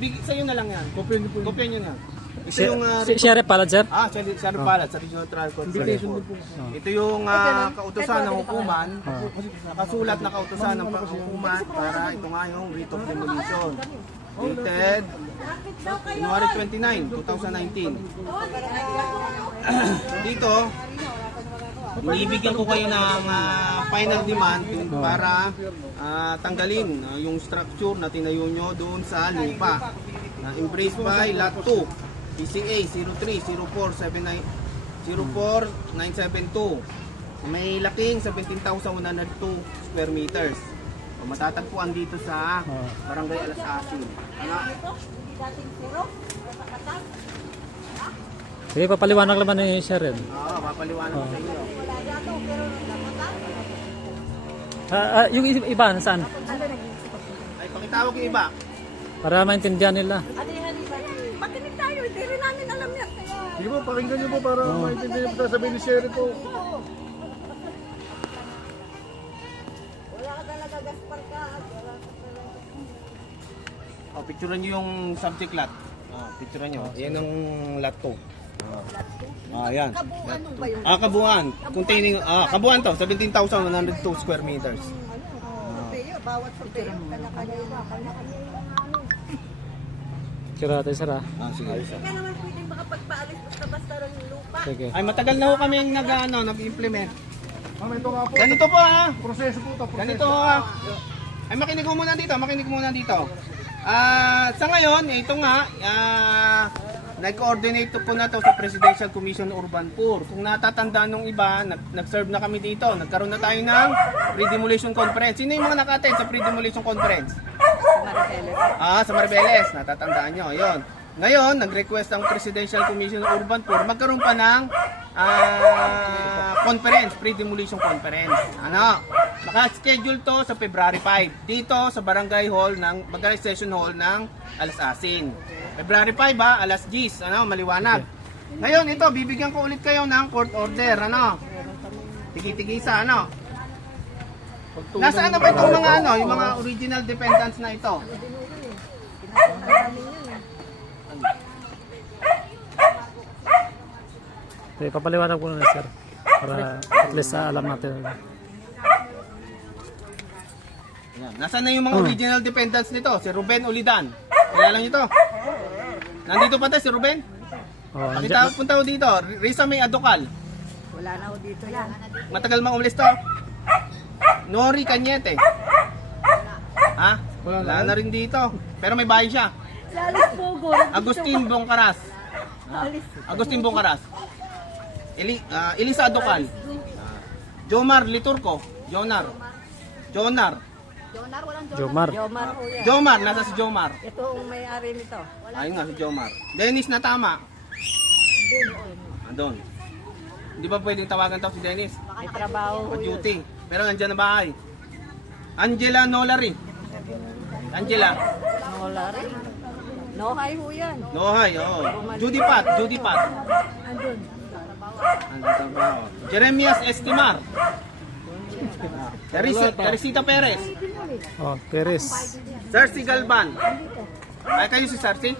sa'yo na lang yan. Kopya nyo na. Ito yung Sheriff pala, sir? Sheriff Palat sa Regional Trial Court. Ito yung kautusan ng hukuman, nakasulat na kautusan ng hukuman para ito nga yung writ of demolition. Dated January 29, 2019. Dito, ibibigyan ko kayo ng final demand para tanggalin yung structure na tinayo nyo doon sa lupa na embraced by Lot 2. PCA 03047904972. May laking 17,102 square meters. So, matatagpuan dito sa Barangay Alas Asin. Sige, papaliwanag naman ni Sheriff. Papaliwanag ko sa inyo. Yung iba, saan? Ay, pakitawag yung iba. Para maintindihan nila. Makinig tayo, hindi rin namin alam yan. Sige po, pakinggan niyo po para maintindihan niyo po sabihin ni Sheriff po. Wala ka talaga, Gaspar ka. Picturean nyo yung subject lot. Picturean nyo. Yan ang lot 2. Yan. Kabuuan mo ba yun? Kabuuan. Containing, kabuuan to, 17,102 square meters. Sorteo, bawat sorteo. Kanya-kanya yun. Kanya-kanya yun. Sira tayo, sira. Sige. Kaya naman pwedeng makapagpaalis basta-basta rin yung lupa. Sige. Ay, matagal na ho kami nag-implement. Ma'am, ito nga po. Ganito po Proseso po ito. Ganito Ay, makinig mo muna dito. Sa ngayon, ito nga, nag-coordinate po na to sa Presidential Commission Urban Poor. Kung natatandaan nung iba, nag-serve na kami dito. Nagkaroon na tayo ng pre-demolition conference. Sino yung mga naka-attend sa pre-demolition conference? Sa Maribeles. Natatandaan nyo. Yun. Ngayon, nag-request ang Presidential Commission Urban Poor magkaroon pa ng conference, pre-demolition conference. Naka-schedule to sa February 5 dito sa Barangay Session Hall ng Alas Asin. February 5 alas 10, maliwanag. Ngayon ito, bibigyan ko ulit kayo ng court order, Tigi-tigisa, Nasaan na ba itong mga yung mga original defendants na ito? Okay, papaliwanag ko na, sir. Para at least alam natin. Nasaan na yung mga original defendants nito? Si Ruben Ulidan. Kilala niyo to? Nandito pa tayo si Ruben? Punta ko dito. Risa May Adokal. Wala na ho dito yan. Matagal mang umalis to? Nori Cañete. Wala na rin dito. Pero may bahay siya. Lalis Pugo. Agustin Bongkaras. Agustin Bongkaras. Elisa Adokal. Jomar Liturco. Jonar, walang Jomar. Jomar ho yan. Jomar, nasa si Jomar. Ito ang may-ari nito. Ayun nga si Jomar. Dennis na tama. Andun. Hindi ba pwedeng tawagan to si Dennis? May trabaho ho yun. duty. Pero nandyan na bahay. Angela Nolari. Angela. Wala rin. Nohay ho yan. Nohay, oo. Judy Pat. Andun. Jeremias Estimar. Teresita Perez. Perez. Cersei Galban. Ay, kayo si Cersei?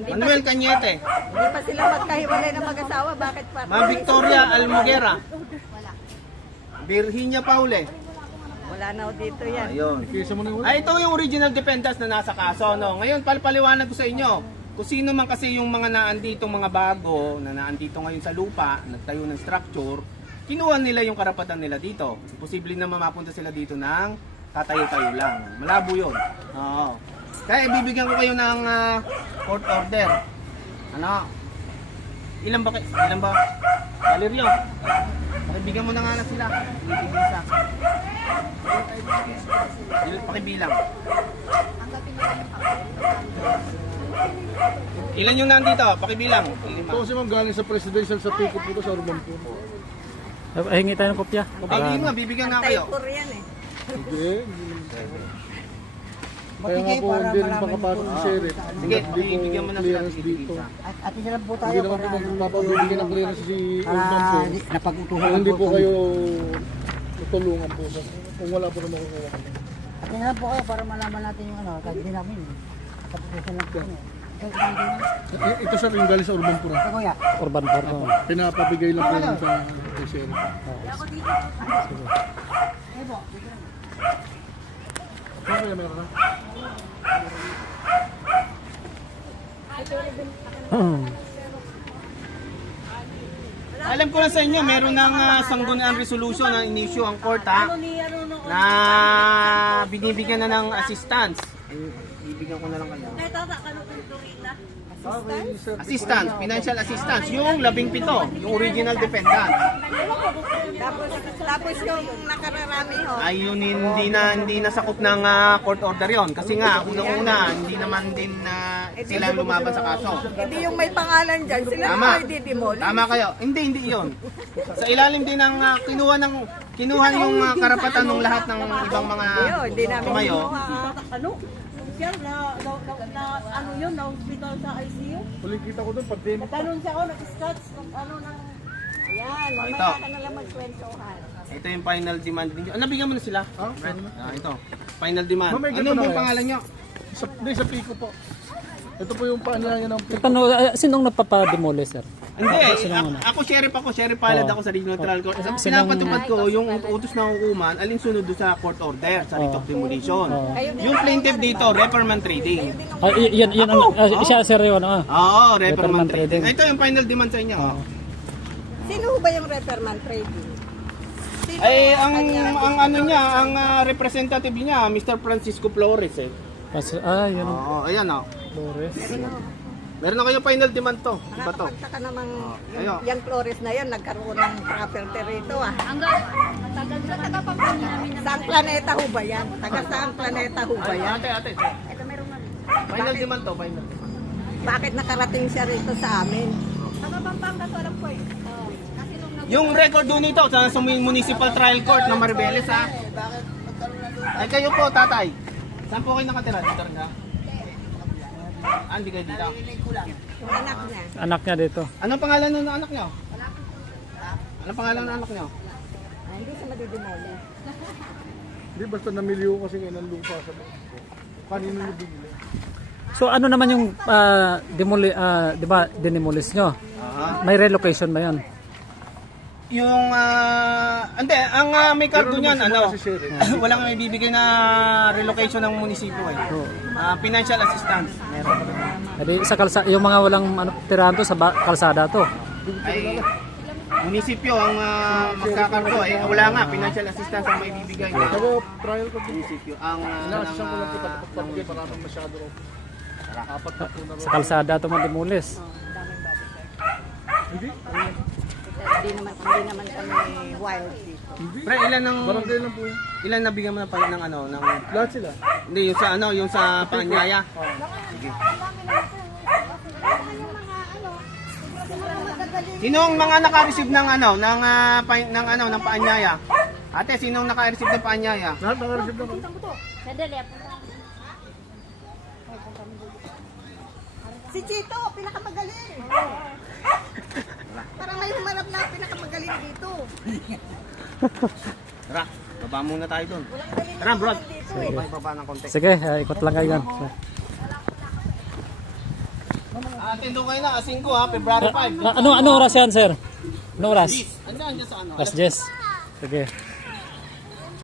Manuel Cañete. Hindi pa sila magkahiwalay na mag-asawa. Bakit pa? Ma'am Victoria Almoguera. Virginia Paule. Wala na ho dito yan. Ayun. Ito yung original defendants na nasa kaso. Ngayon, palipaliwanag ko sa inyo. Kung sino man kasi yung mga naandito, mga bago, na naandito ngayon sa lupa, nagtayo ng structure, kinuha nila yung karapatan nila dito. Posible na mapunta sila dito ng tatayo-tayo lang. Malabo yun. Oo. Kaya ibibigyan ko kayo ng court order. Ilan ba? Valerio. Pakibigyan mo na nga lang sila. Isa. Pakibilang. Ilan yung nandito? Pakibilang. Ito kasi ma'am galing sa presidential sa ticket po sa Urban po. Hingi tayo ng kopya. Ay, nga, bibigyan nga kayo. Antay-tour yan eh. Sige. Kaya nga po hindi rin makapasok si Sheriff. Sige, bibigyan mo na sila. Dito. At isa lang po tayo Hindi naman po magpapabigyan ng clearance si Urban po. napag-utuhan Hindi po kayo tutulungan po. Kung wala po na makukuha. At isa lang po kayo para malaman natin yung kahit hindi namin. Kaputusan lang po. Ito sir, yung galing sa Urban Pura. Ito kuya. Urban Farm. Pinapabigay lang po yun sa kay sheriff. Kaya meron na. Alam ko na sa inyo, meron ng sangguniang resolution na inisyu ang court na binibigyan na ng assistance. Bibigyan ko na lang kayo. Assistance, financial assistance, yung 17, yung original defendant. Tapos yung nakararami ho. Ay yun hindi na sakop ng court order yon kasi nga unang-una hindi naman din sila lumaban sa kaso. Hindi yung may pangalan dyan, sila Tama. na i-demolish. Tama kayo. Hindi yon. Sa ilalim din ng kinuha yung karapatan ng lahat ng ibang mga Hindi namin tumayo. Ano? Siya na ano yun, na hospital sa ICU. Huling kita ko doon, pag-demo. Tanong siya ako, nag-scratch ng ano ng... Yan, Ito. mamaya ka na lang magkwentuhan. Ito yung final demand ninyo. Nabigyan mo na sila? Ito. Final demand. Mamay, Ano ganun na pong kaya? pangalan nyo? Sa Pico po. Ito po yung paanaya ng Pico. Paano, sinong nagpapademole, sir? Hindi ako sheriff pilot ako sa Regional Trial Court. Pinapatupad ko yung utos ng hukuman alin sunod doon sa court order sa writ of demolition. Yung plaintiff dito, reprimand trading. Yan, siya, sir, yun. Oo, reprimand Reprimand trading. trading. Ito yung final demand sa inyo. Sino ho ba yung repairman trading? Sino Ay, ang ang kanya? ano niya, ang representative niya, Mr. Francisco Flores eh. Yun. Oo, ayan oh. Flores. Meron na kayo final demand to. Iba to. Nakakapagtaka namang Ayo. yung Flores na yan, nagkaroon ng property rito ah. Matagal na taga-pampanga namin. Saang planeta ho ba yan? Taga saang planeta ho ba yan? Ate. Final demand to, final. Bakit nakarating siya rito sa amin? Taga-pampanga to alam ko eh. Yung record doon nito sa Municipal Trial Court ng Maribeles ha. Ay kayo po, tatay. Saan po kayo nakatira? Dito rin ha? Hindi kayo dito. Yung anak niya. Anak niya dito. Anong pangalan ng anak niyo? Anong pangalan ng anak niyo? Hindi siya madidemoli. Hindi, basta namiliw kasi ngayon ng lupa sa kanino nyo bigla. So ano naman yung di ba, dinimolish nyo? Aha. May relocation ba yan? Yung, hindi, ang may cargo niyan, ano, Si sheriff. walang ibibigay na relocation ng munisipyo eh. Financial assistance. Edi, yung mga walang tirahan to sa kalsada to. Ay, munisipyo ang magkakargo eh. Wala nga, financial assistance ang maibibigay. Pero trial ko din. Munisipyo ang Inaasya ko lang kita pagpapagay para naman masyado ro. Apat na po na ro. Sa kalsada to mademolish. Hindi. Hindi naman kami wild dito. Pre, Barangay lang po yun. ilan nabigyan mo na pala ng ano, ng Lahat sila. hindi yung sa ano, yung sa Paanyaya. Sino ang mga naka-receive ng ano, ng Paanyaya? Ate, sino ang naka-receive ng Paanyaya? Lahat nakareceive na po. Sadali, Si Chito, pinakamagaling. Parang may humarap na pinakamagaling dito. Tara, baba muna tayo doon. Tara, bro. Baba ng konti. Sige, ikot lang kayo yan. Atin doon kayo na, 5 ha, February 5. Ano oras yan, sir? Ano oras? Andiyan sa ano? Last Jess. Sige.